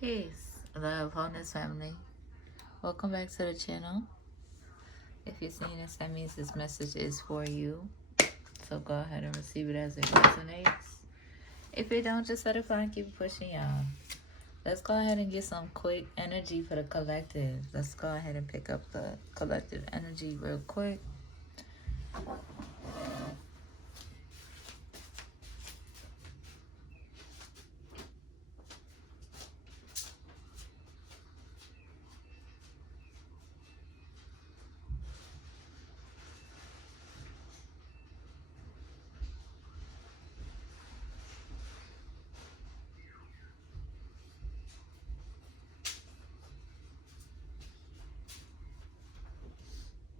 Peace, love, wholeness, family. Welcome back to the channel. If you're seeing this, that means this message is for you. So go ahead and receive it as it resonates. If it don't, just let it fly and keep it pushing, y'all. Let's go ahead and get some quick energy for the collective. Let's go ahead and pick up the collective energy real quick.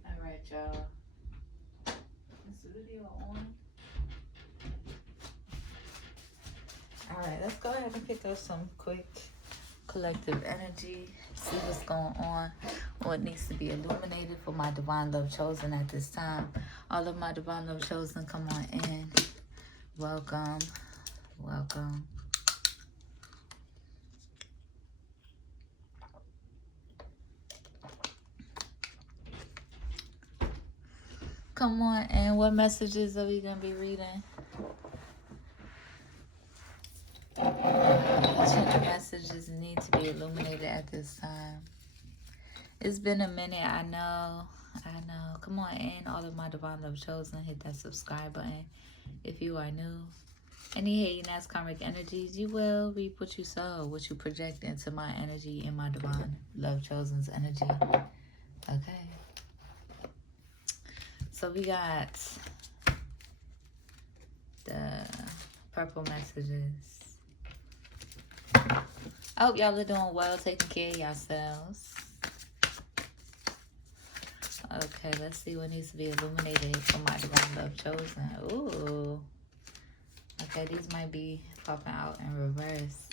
All right, y'all. Is the video on? All right, let's go ahead and pick up some quick collective energy, see what's going on, what needs to be illuminated for my divine love chosen at this time. All of my divine love chosen, come on in. Welcome, welcome. Come on in. What messages are we going to be reading? Each of the messages need to be illuminated at this time. It's been a minute, I know. Come on in, all of my divine love chosen. Hit that subscribe button if you are new. Any hating ass karmic energies, you will reap what you sow, what you project into my energy and my divine love chosen's energy. Okay. So we got the purple messages. I hope y'all are doing well, taking care of yourselves. Okay, let's see what needs to be illuminated for my divine love chosen. Ooh. Okay, these might be popping out in reverse.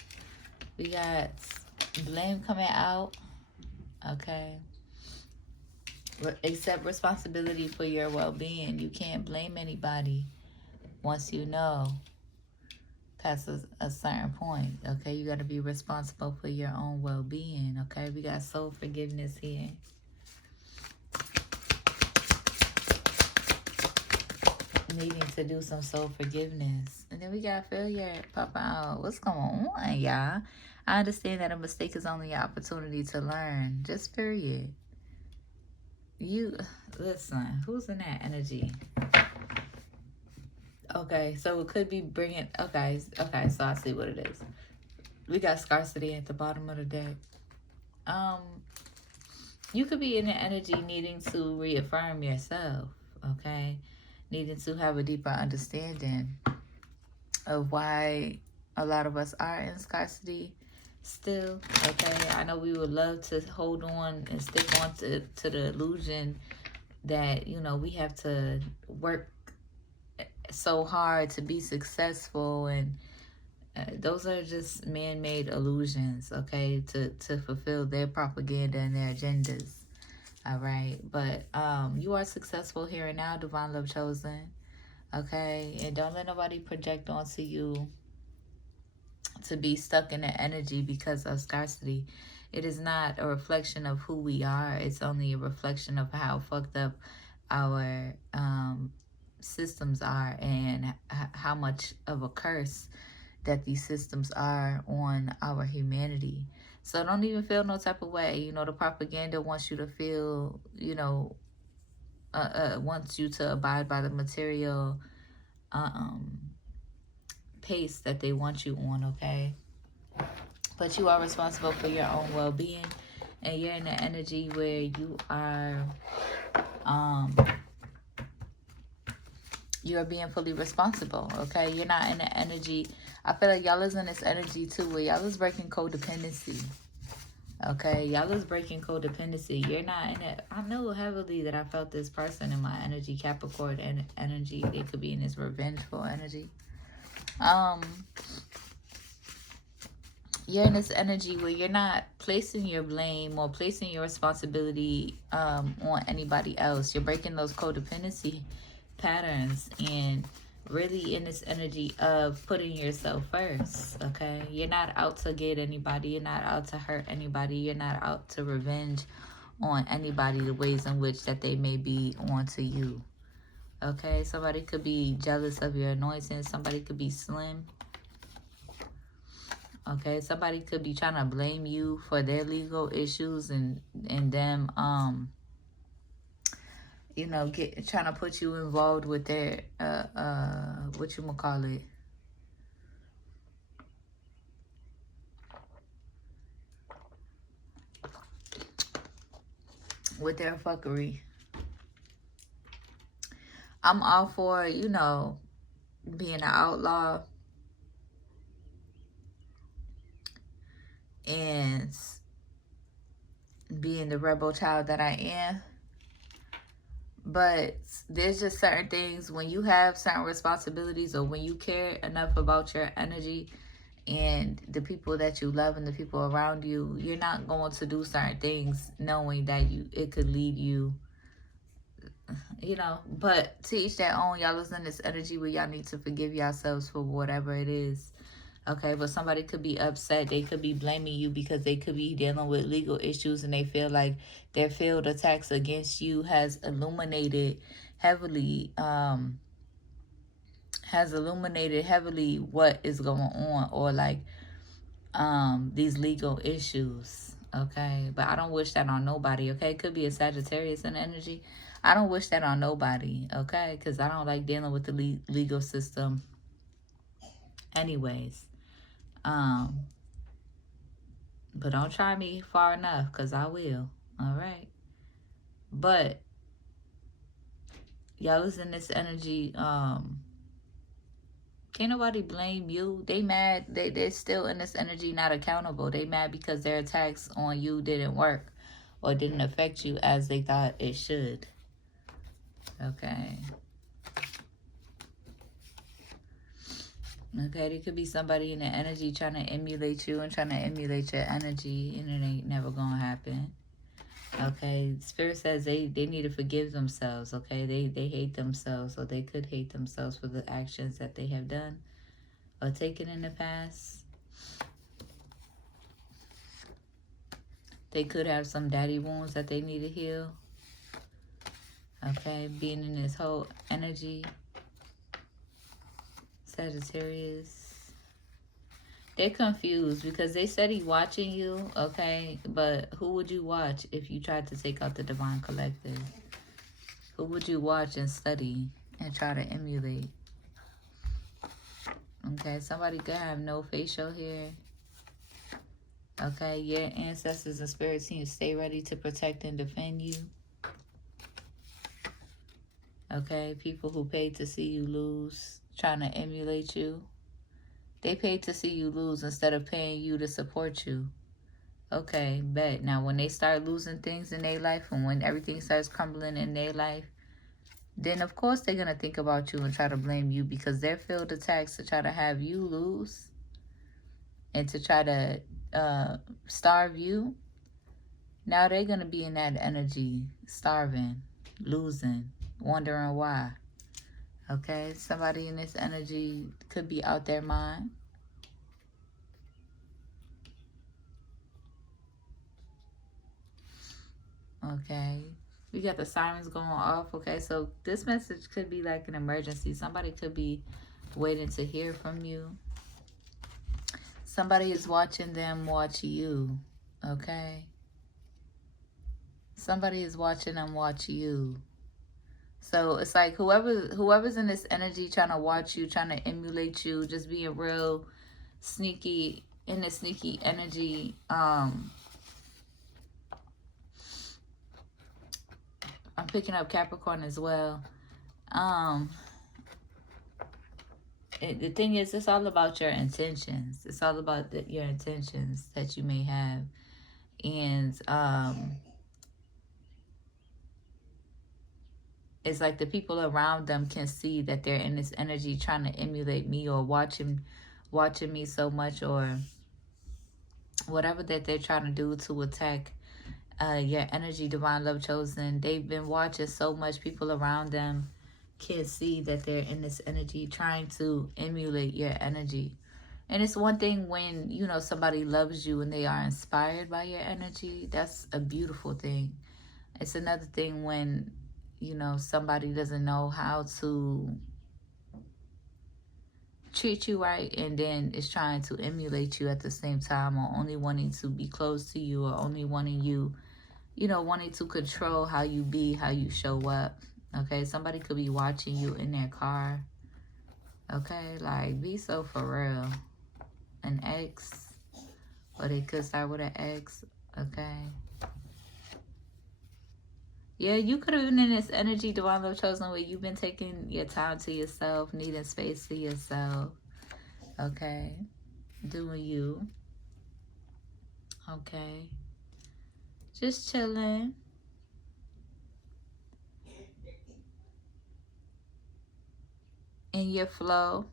We got blame coming out. Okay. Accept responsibility for your well-being. You can't blame anybody once you know past a certain point. Okay, you got to be responsible for your own well-being. Okay, we got soul forgiveness here. Needing to do some soul forgiveness. And then we got failure popping out. What's going on, y'all? I understand that a mistake is only an opportunity to learn. Just period. You, listen, who's in that energy? Okay, so it could be bringing, okay, so I see what it is. We got scarcity at the bottom of the deck. You could be in the energy needing to reaffirm yourself, okay? Needing to have a deeper understanding of why a lot of us are in scarcity still, okay? I know we would love to hold on and stick on to the illusion that, you know, we have to work so hard to be successful, and those are just man-made illusions, okay, to fulfill their propaganda and their agendas. All right, but you are successful here and now, divine love chosen. Okay, and don't let nobody project onto you to be stuck in the energy because of scarcity. It is not a reflection of who we are. It's only a reflection of how fucked up our systems are, and how much of a curse that these systems are on our humanity. So don't even feel no type of way. You know, the propaganda wants you to feel, you know, wants you to abide by the material pace that they want you on, okay? But you are responsible for your own well-being, and you're in the energy where you are you're being fully responsible, okay? You're not in the energy. I feel like y'all is in this energy too, where y'all is breaking codependency. Okay, y'all is breaking codependency. You're not in it. I know heavily that I felt this person in my energy, Capricorn energy. They could be in this revengeful energy. You're in this energy where you're not placing your blame or placing your responsibility on anybody else. You're breaking those codependency patterns, and really in this energy of putting yourself first, okay? You're not out to get anybody. You're not out to hurt anybody. You're not out to revenge on anybody the ways in which that they may be onto you, okay? Somebody could be jealous of your anointing. Somebody could be slim, okay? Somebody could be trying to blame you for their legal issues and them, you know, trying to put you involved with their, what you gonna call it? With their fuckery. I'm all for, you know, being an outlaw and being the rebel child that I am. But there's just certain things when you have certain responsibilities, or when you care enough about your energy and the people that you love and the people around you, you're not going to do certain things knowing that it could lead you, you know. But to each their own. Y'all is in this energy where y'all need to forgive yourselves for whatever it is. Okay, but somebody could be upset. They could be blaming you because they could be dealing with legal issues and they feel like their failed attacks against you has illuminated heavily, what is going on, or like these legal issues. Okay, but I don't wish that on nobody. Okay, it could be a Sagittarius in energy. I don't wish that on nobody. Okay, because I don't like dealing with the legal system anyways. But don't try me far enough, because I will. All right. But y'all is in this energy. Can't nobody blame you. They mad. They're still in this energy, not accountable. They mad because their attacks on you didn't work or didn't affect you as they thought it should. Okay. Okay, there could be somebody in the energy trying to emulate you and trying to emulate your energy, and it ain't never gonna happen. Okay, Spirit says they need to forgive themselves. Okay, they hate themselves, or they could hate themselves for the actions that they have done or taken in the past. They could have some daddy wounds that they need to heal. Okay, being in this whole energy, Sagittarius. They're confused because they said he's watching you, okay? But who would you watch if you tried to take out the Divine Collective? Who would you watch and study and try to emulate? Okay, somebody could have no facial hair. Okay, your ancestors and spirit teams stay ready to protect and defend you. Okay, people who paid to see you lose, trying to emulate you. They paid to see you lose instead of paying you to support you. Okay, bet. Now, when they start losing things in their life and when everything starts crumbling in their life, then of course they're going to think about you and try to blame you because their failed attacks to try to have you lose and to try to starve you. Now they're going to be in that energy, starving, losing, wondering why. Okay, somebody in this energy could be out their mind. Okay, we got the sirens going off. Okay, so this message could be like an emergency. Somebody could be waiting to hear from you. Somebody is watching them watch you. Okay, somebody is watching them watch you. So it's like whoever's in this energy trying to watch you, trying to emulate you, just being real sneaky in this sneaky energy. I'm picking up Capricorn as well. The thing is, it's all about your intentions. It's all about your intentions that you may have. And it's like the people around them can see that they're in this energy trying to emulate me or watching me so much, or whatever that they're trying to do to attack your energy, divine love chosen. They've been watching so much, people around them can see that they're in this energy trying to emulate your energy. And it's one thing when, you know, somebody loves you and they are inspired by your energy. That's a beautiful thing. It's another thing when, you know, somebody doesn't know how to treat you right and then is trying to emulate you at the same time, or only wanting to be close to you, or only wanting you, you know, wanting to control how you be, how you show up. Okay, somebody could be watching you in their car. Okay, like, be so for real. An ex, or they could start with an ex. Okay. Yeah, you could have been in this energy, Divine Love Chosen, where you've been taking your time to yourself, needing space to yourself. Okay. Doing you. Okay. Just chilling. In your flow.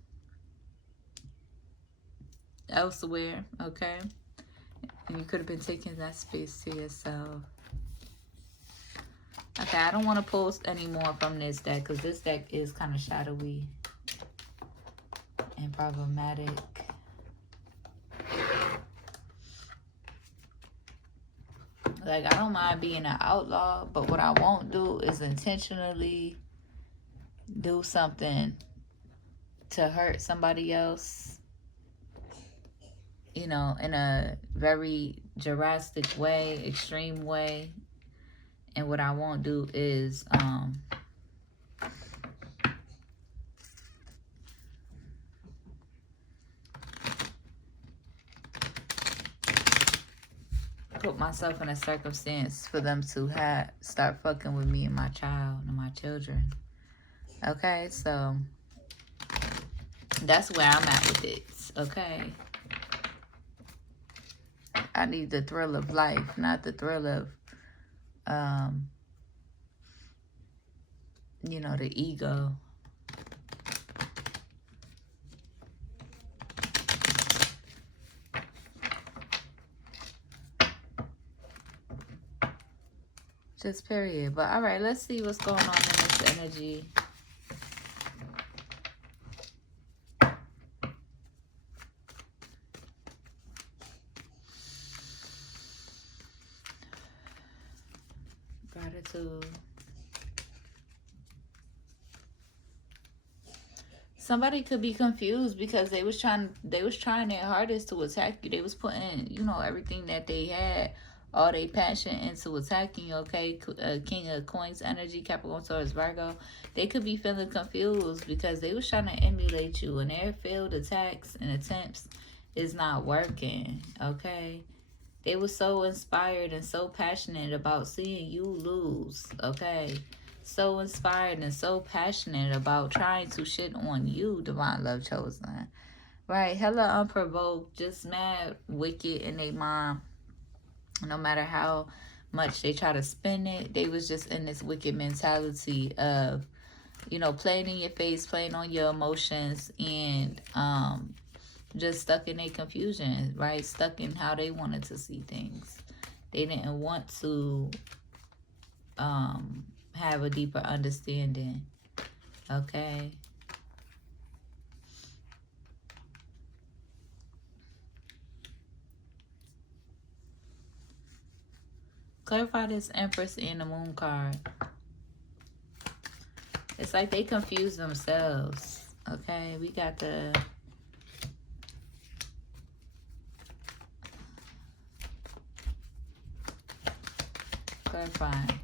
Elsewhere. Okay. And you could have been taking that space to yourself. Okay, I don't want to post any more from this deck, because this deck is kind of shadowy and problematic. Like, I don't mind being an outlaw, but what I won't do is intentionally do something to hurt somebody else, you know, in a very drastic way, extreme way. And what I won't do is put myself in a circumstance for them to start fucking with me and my child and my children. Okay, so that's where I'm at with it. Okay, I need the thrill of life, not the thrill of you know, the ego. Just period. But all right, let's see what's going on in this energy. Gratitude. Somebody could be confused because they was trying their hardest to attack you. They was putting, you know, everything that they had, all their passion into attacking you. Okay, King of Coins energy, Capricorn, Taurus, Virgo. They could be feeling confused because they was trying to emulate you, and their failed attacks and attempts is not working. Okay, they were so inspired and so passionate about seeing you lose. Okay, so inspired and so passionate about trying to shit on you, Divine Love Chosen. Right, hella unprovoked, just mad, wicked in their mind. No matter how much they try to spin it, they was just in this wicked mentality of, you know, playing in your face, playing on your emotions, and just stuck in their confusion, right? Stuck in how they wanted to see things. They didn't want to have a deeper understanding. Okay. Clarify this Empress and the Moon card. It's like they confuse themselves. Okay, we got the clarifying.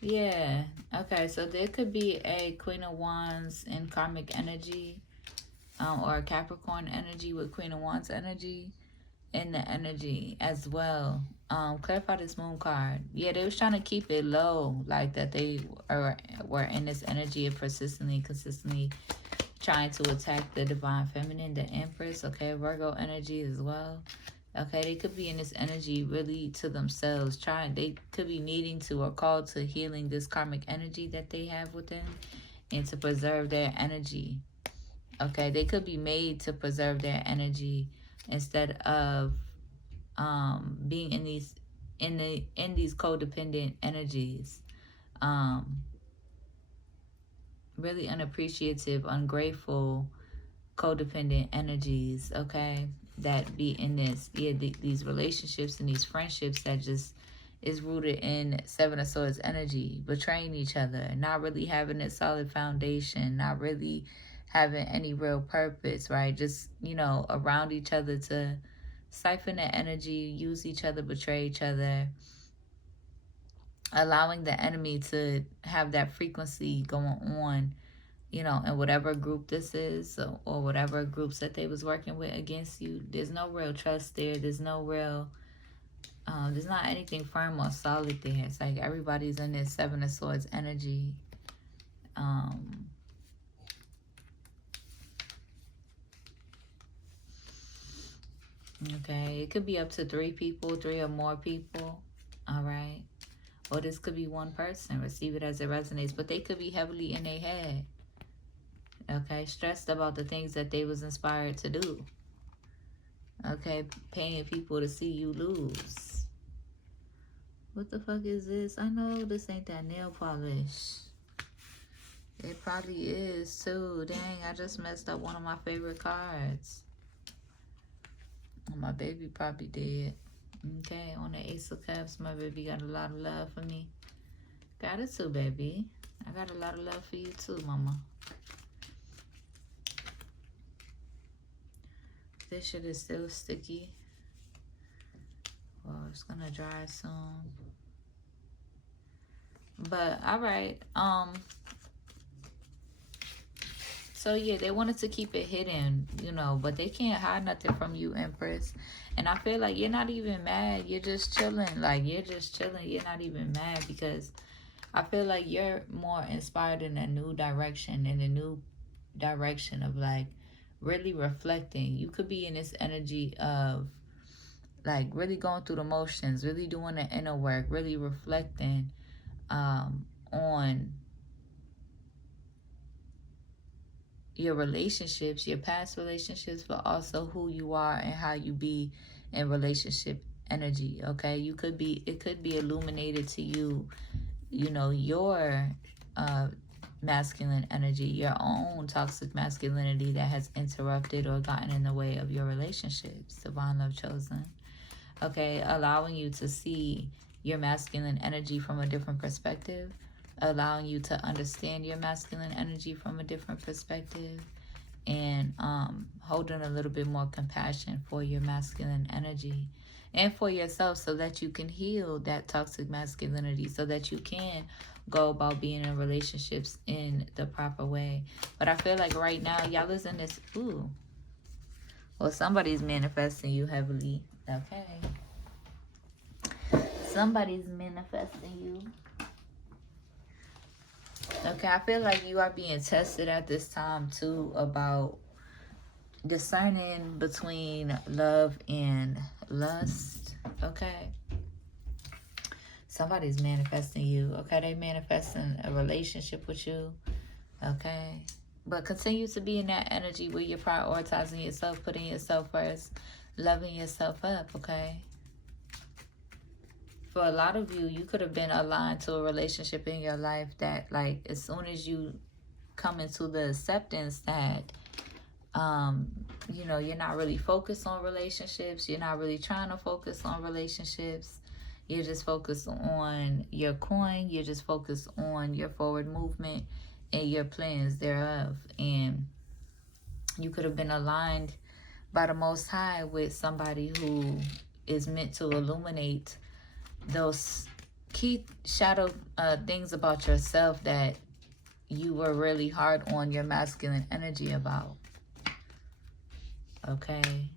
Yeah. Okay, so there could be a Queen of Wands in karmic energy, or a Capricorn energy with Queen of Wands energy in the energy as well. Clarify this Moon card. Yeah, they was trying to keep it low, like that they were in this energy of consistently trying to attack the Divine Feminine, the Empress. Okay, Virgo energy as well. Okay, they could be in this energy really to themselves. They could be needing to or called to healing this karmic energy that they have within, and to preserve their energy. Okay, they could be made to preserve their energy instead of being in these codependent energies. really unappreciative, ungrateful, codependent energies, okay, that be in this, these relationships and these friendships that just is rooted in Seven of Swords energy, betraying each other, not really having a solid foundation, not really having any real purpose, right? Just, around each other to siphon the energy, use each other, betray each other, allowing the enemy to have that frequency going on, in whatever group this is, or whatever groups that they was working with against you. There's no real trust there. There's no real, there's not anything firm or solid there. It's like everybody's in this Seven of Swords energy. Okay, it could be up to 3 people, 3 or more people. All right. Or this could be one person. Receive it as it resonates. But they could be heavily in their head. Okay, stressed about the things that they was inspired to do. Okay, paying people to see you lose. What the fuck is this? I know this ain't that nail polish. It probably is too. Dang, I just messed up one of my favorite cards. My baby probably did. Okay, on the Ace of Cups, my baby got a lot of love for me. Got it too, baby. I got a lot of love for you too, mama. This shit is still sticky. Well, it's gonna dry soon. But all right. So yeah, they wanted to keep it hidden, but they can't hide nothing from you, Empress. And I feel like you're not even mad. You're just chilling. Like, you're just chilling. You're not even mad, because I feel like you're more inspired in a new direction, of like really reflecting. You could be in this energy of like really going through the motions, really doing the inner work, really reflecting on your relationships, your past relationships, but also who you are and how you be in relationship energy. Okay, it could be illuminated to you, your masculine energy, your own toxic masculinity that has interrupted or gotten in the way of your relationships. Divine Love Chosen. Okay, allowing you to see your masculine energy from a different perspective, allowing you to understand your masculine energy from a different perspective, and holding a little bit more compassion for your masculine energy and for yourself, so that you can heal that toxic masculinity, so that you can go about being in relationships in the proper way. But I feel like right now y'all is in this, well, somebody's manifesting you heavily. Okay, somebody's manifesting you. Okay, I feel like you are being tested at this time too about discerning between love and lust. Okay, somebody's manifesting you. Okay, they manifesting a relationship with you. Okay, but continue to be in that energy where you're prioritizing yourself, putting yourself first, loving yourself up. Okay, for a lot of you, you could have been aligned to a relationship in your life that, like, as soon as you come into the acceptance that you're not really focused on relationships, you're not really trying to focus on relationships, you're just focused on your coin, you're just focused on your forward movement and your plans thereof. And you could have been aligned by the Most High with somebody who is meant to illuminate those key shadow things about yourself that you were really hard on your masculine energy about. Okay,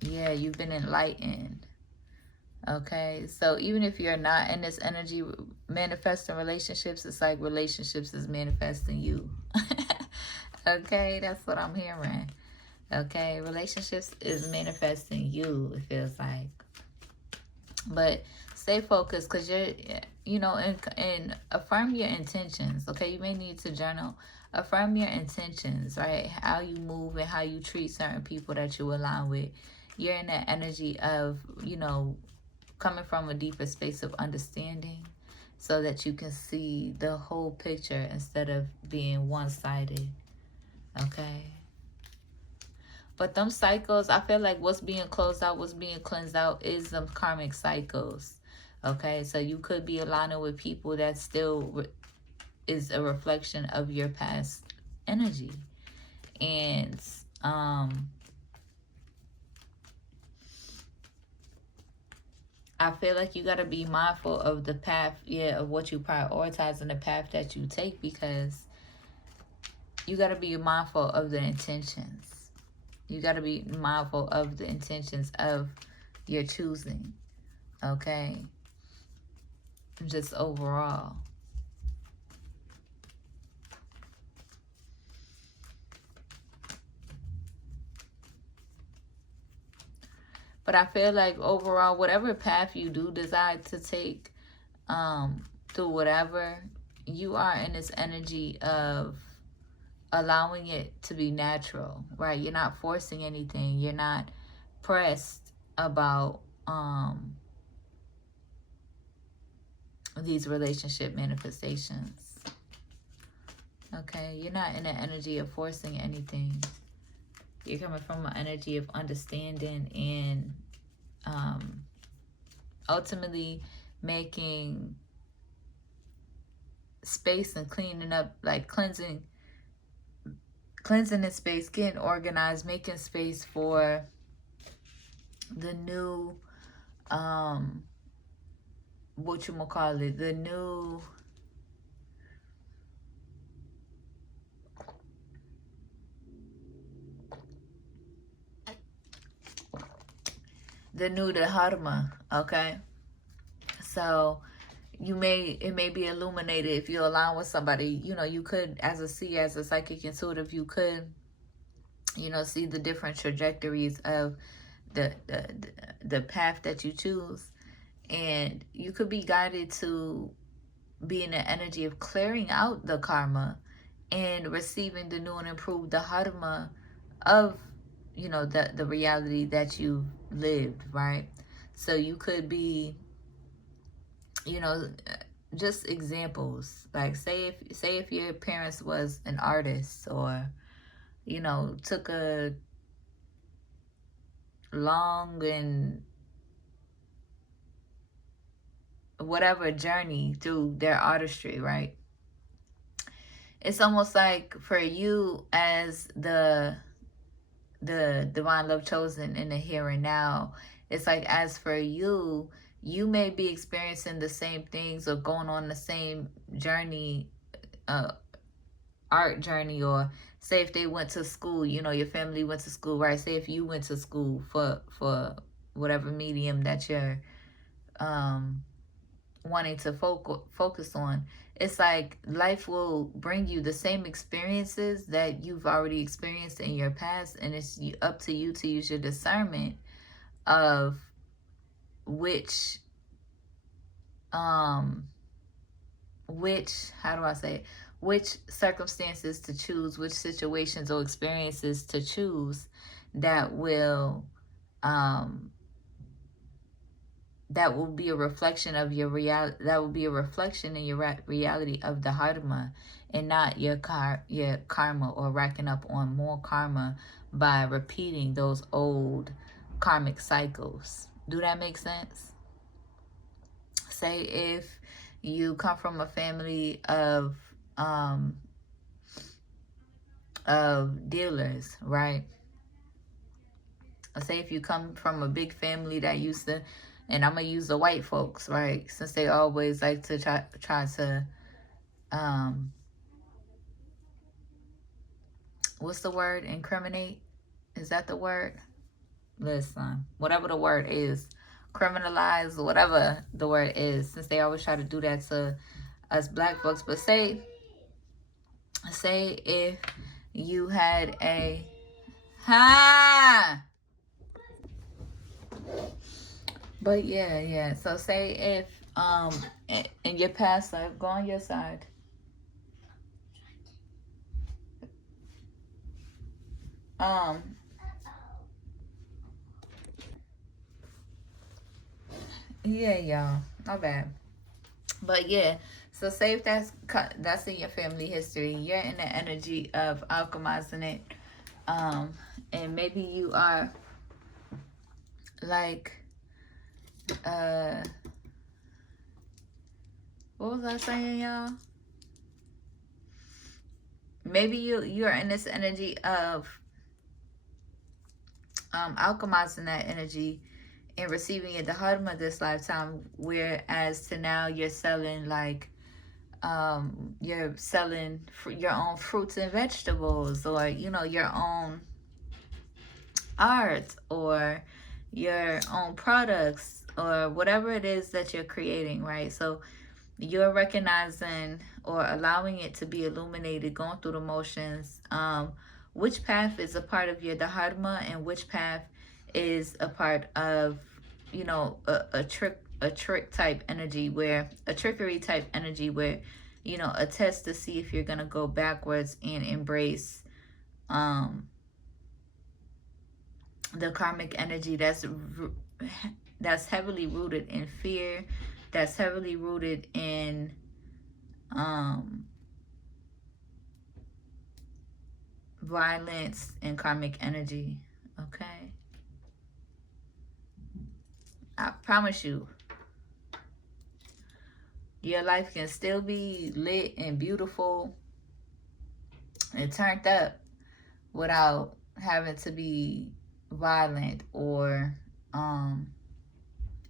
yeah, you've been enlightened. Okay, so even if you're not in this energy manifesting relationships, it's like relationships is manifesting you. Okay, that's what I'm hearing. Okay, relationships is manifesting you, it feels like. But stay focused, because and affirm your intentions. Okay, you may need to journal. Affirm your intentions, right? How you move and how you treat certain people that you align with. You're in that energy of, coming from a deeper space of understanding. so that you can see the whole picture instead of being one-sided. Okay? But them cycles, I feel like what's being closed out, what's being cleansed out is them karmic cycles. Okay? So you could be aligning with people that still is a reflection of your past energy. And I feel like you got to be mindful of the path, of what you prioritize and the path that you take, because you got to be mindful of the intentions. You got to be mindful of the intentions of your choosing, okay? Just overall. But I feel like overall, whatever path you do decide to take, through whatever, you are in this energy of allowing it to be natural, right? You're not forcing anything. You're not pressed about these relationship manifestations. Okay? You're not in the energy of forcing anything. You're coming from an energy of understanding and ultimately making space and cleaning up, like cleansing the space, getting organized, making space for the new whatchamacallit, the new Dharma, okay? So it may be illuminated if you align with somebody. You could, as a seer, as a psychic intuitive, you could, see the different trajectories of the path that you choose. And you could be guided to be in the energy of clearing out the karma and receiving the new and improved dharma of, the reality that you've lived, right? So you could be, just examples, like say if your parents was an artist, or took a long and whatever journey through their artistry, right? It's almost like for you as the divine love chosen in the here and now, it's like, as for you, you may be experiencing the same things or going on the same journey, art journey, or say if they went to school, your family went to school, right? Say if you went to school for whatever medium that you're wanting to focus on. It's like life will bring you the same experiences that you've already experienced in your past, and it's up to you to use your discernment of which how do I say it? Which circumstances to choose, which situations or experiences to choose that will be a reflection of your reality. That will be a reflection in your reality of the Dharma, and not your karma, or racking up on more karma by repeating those old karmic cycles. Do that make sense? Say if you come from a family of dealers, right? Say if you come from a big family that used to, and I'm gonna use the white folks, right? Since they always like to try to what's the word? Incriminate? Is that the word? Listen, whatever the word is, criminalize, whatever the word is, since they always try to do that to us black folks. But say if you had a but yeah. So say if in your past life, go on your side. Yeah, y'all. Not bad. But yeah, so say if that's in your family history, you're in the energy of alchemizing it. Um, and maybe you are like, uh, what was I saying, y'all? Maybe you're in this energy of alchemizing that energy and receiving it the Dharma this lifetime, whereas to now you're selling like you're selling your own fruits and vegetables, or your own art, or your own products, or whatever it is that you're creating, right? So you're recognizing or allowing it to be illuminated, going through the motions, which path is a part of your dharma and which path is a part of a trick type energy, where a trickery type energy, where a test to see if you're going to go backwards and embrace the karmic energy that's heavily rooted in fear, that's heavily rooted in violence and karmic energy. Okay, I promise you, your life can still be lit and beautiful and turned up without having to be violent or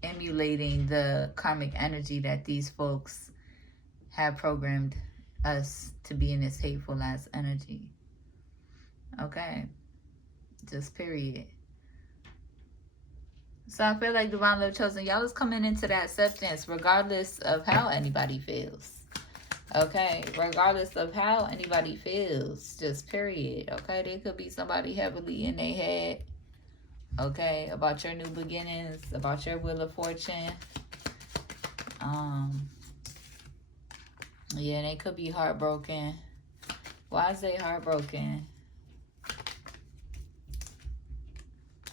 emulating the karmic energy that these folks have programmed us to be in, this hateful ass energy. Okay, just period. So I feel like Divine Love Chosen, y'all is coming into that acceptance regardless of how anybody feels. Okay, regardless of how anybody feels, just period. Okay, there could be somebody heavily in their head, okay, about your new beginnings, about your wheel of fortune. Yeah, they could be heartbroken. Why is they heartbroken?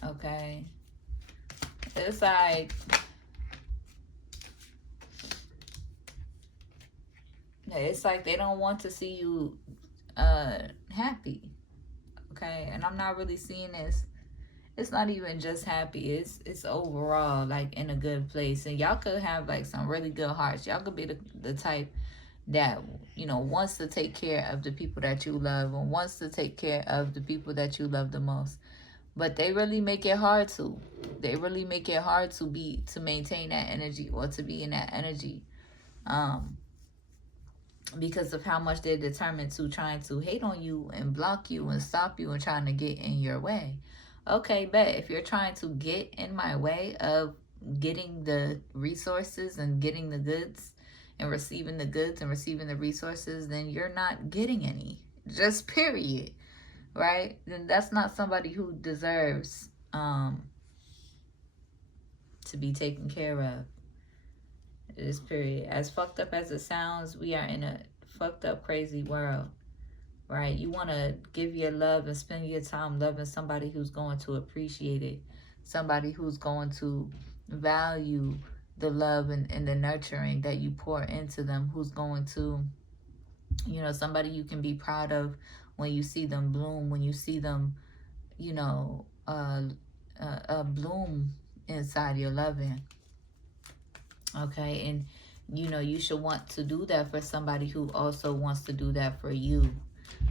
Okay, it's like they don't want to see you happy. Okay, and I'm not really seeing this. It's not even just happy. It's overall like in a good place, and y'all could have like some really good hearts. Y'all could be the type that wants to take care of the people that you love, and wants to take care of the people that you love the most. But they really make it hard to. They really make it hard to maintain that energy, or to be in that energy. Because of how much they're determined to trying to hate on you and block you and stop you and trying to get in your way. Okay, bet if you're trying to get in my way of getting the resources and getting the goods and receiving the goods and receiving the resources, then you're not getting any. Just period. Right? Then that's not somebody who deserves to be taken care of. This period. As fucked up as it sounds, we are in a fucked up, crazy world. Right? You want to give your love and spend your time loving somebody who's going to appreciate it. Somebody who's going to value the love and the nurturing that you pour into them. Who's going to, somebody you can be proud of when you see them bloom, when you see them, bloom inside your loving. Okay, and you should want to do that for somebody who also wants to do that for you,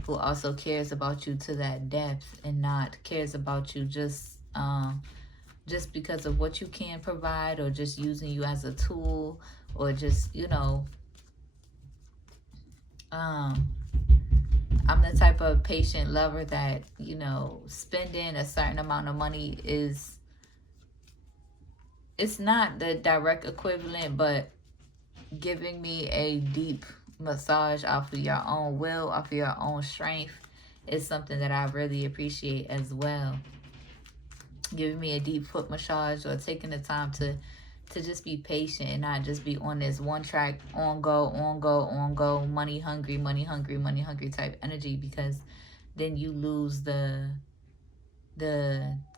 who also cares about you to that depth, and not cares about you just because of what you can provide, or just using you as a tool, or just I'm the type of patient lover that spending a certain amount of money it's not the direct equivalent, but giving me a deep massage off of your own will, off of your own strength, is something that I really appreciate as well. Giving me a deep foot massage, or taking the time to just be patient and not just be on this one track, on go, money hungry type energy, because then you lose the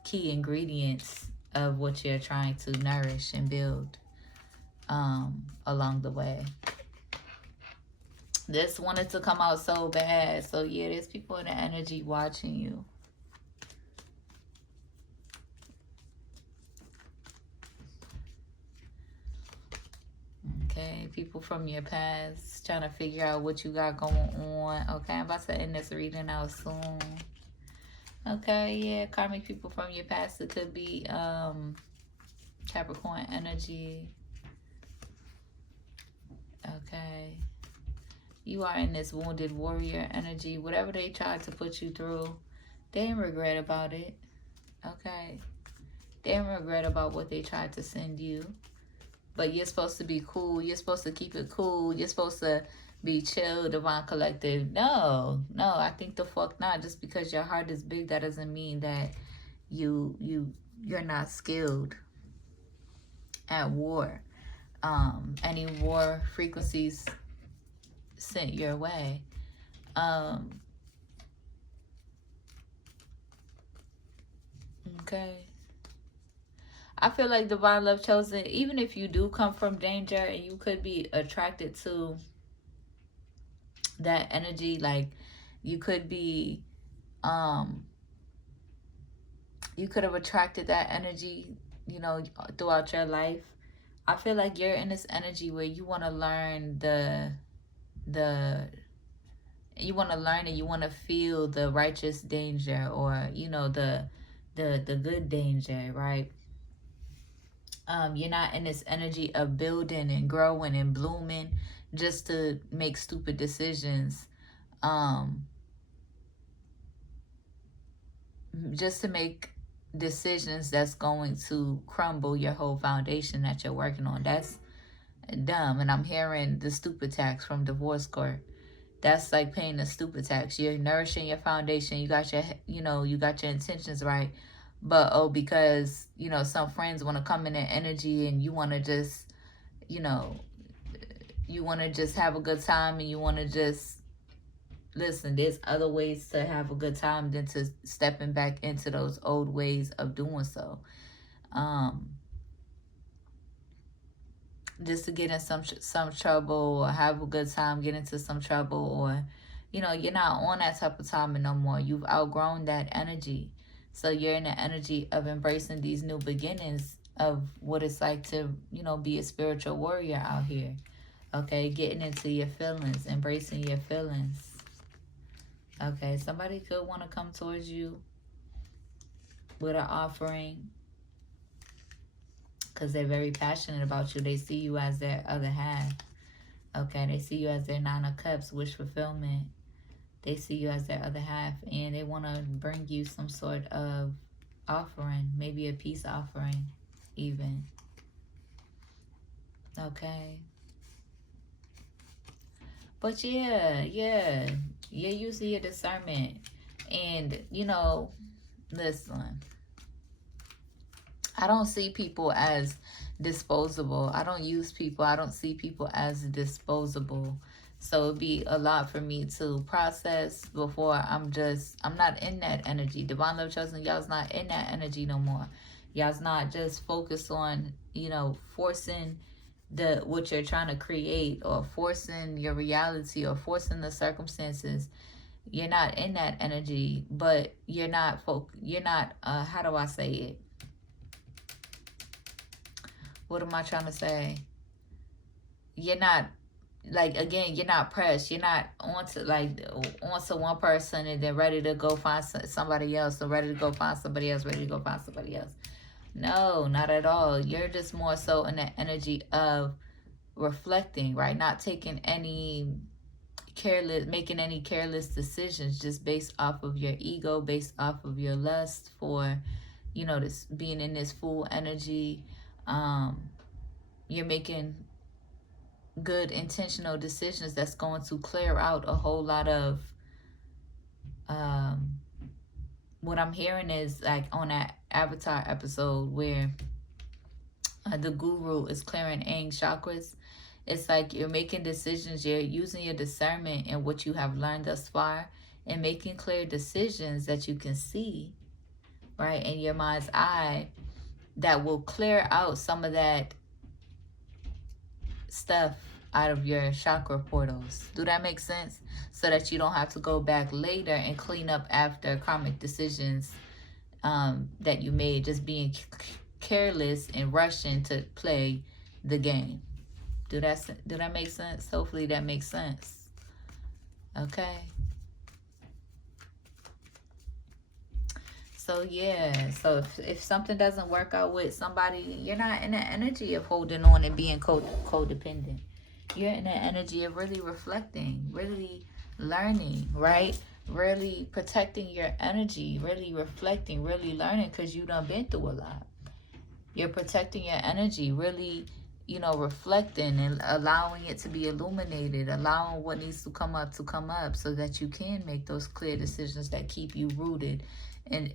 key ingredients of what you're trying to nourish and build. along the way. This wanted to come out so bad. So yeah, there's people in the energy watching you. Okay, people from your past trying to figure out what you got going on. Okay, I'm about to end this reading out soon. Okay, yeah, karmic people from your past. It could be Capricorn energy. Okay. You are in this wounded warrior energy. Whatever they tried to put you through, they didn't regret about it. Okay. They didn't regret about what they tried to send you. But you're supposed to be cool. You're supposed to keep it cool. You're supposed to be chill, divine collective. No, I think the fuck not. Just because your heart is big, that doesn't mean that you're not skilled at war. Any war frequencies sent your way. Okay. I feel like divine love chosen, even if you do come from danger and you could be attracted to that energy, like you could be, you could have attracted that energy, you know, throughout your life. I feel like you're in this energy where you want to learn you want to learn and you want to feel the righteous danger, or you know, the good danger, right? You're not in this energy of building and growing and blooming just to make stupid decisions. Just to make decisions that's going to crumble your whole foundation that you're working on. That's dumb. And I'm hearing the stupid tax from divorce court. That's like paying the stupid tax. You're nourishing your foundation. You got your, you got your intentions right. But, because, some friends want to come in their energy and you want to just, you want to just have a good time, and you want to just, listen, there's other ways to have a good time than to stepping back into those old ways of doing so. Just to get in some trouble or have a good time, get into some trouble, or, you're not on that type of time no more. You've outgrown that energy. So you're in the energy of embracing these new beginnings of what it's like to, be a spiritual warrior out here. Okay, getting into your feelings, embracing your feelings. Okay, somebody could want to come towards you with an offering because they're very passionate about you. They see you as their other half. Okay, they see you as their 9 of Cups, wish fulfillment. They see you as their other half, and they want to bring you some sort of offering, maybe a peace offering even. Okay. But yeah, you're using your discernment. And, listen, I don't see people as disposable. I don't use people. I don't see people as disposable. So it'd be a lot for me to process before I'm not in that energy. Divine Love Chosen, y'all's not in that energy no more. Y'all's not just focused on, forcing what you're trying to create, or forcing your reality, or forcing the circumstances. You're not in that energy, but you're not, how do I say it? What am I trying to say? You're not, again, you're not pressed. You're not onto one person and then ready to go find somebody else, or ready to go find somebody else, ready to go find somebody else. No, not at all. You're just more so in the energy of reflecting, right? Not taking making any careless decisions just based off of your ego, based off of your lust for, this being in this full energy. You're making good intentional decisions that's going to clear out a whole lot of what I'm hearing is like on that Avatar episode where the guru is clearing Aang chakras. It's like you're making decisions, you're using your discernment and what you have learned thus far, and making clear decisions that you can see, right, in your mind's eye, that will clear out some of that stuff out of your chakra portals. Do that make sense? So that you don't have to go back later and clean up after karmic decisions that you made, just being careless and rushing to play the game. Do that make sense? Hopefully that makes sense. Okay. So yeah, so if something doesn't work out with somebody, you're not in the energy of holding on and being codependent. You're in the energy of really reflecting, really learning, right? Really protecting your energy, really reflecting, really learning, because you done been through a lot. You're protecting your energy, really, reflecting and allowing it to be illuminated, allowing what needs to come up so that you can make those clear decisions that keep you rooted and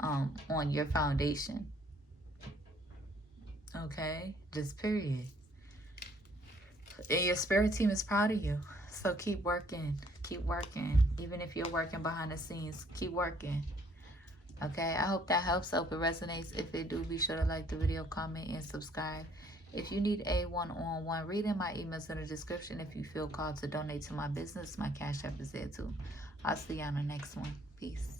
on your foundation. Okay, just period. And your spirit team is proud of you. So keep working. Keep working. Even if you're working behind the scenes, keep working. Okay, I hope that helps. I hope it resonates. If it do, be sure to like the video, comment, and subscribe. If you need a one-on-one reading, my email's in the description. If you feel called to donate to my business, my Cash App is there too. I'll see you on the next one. Peace.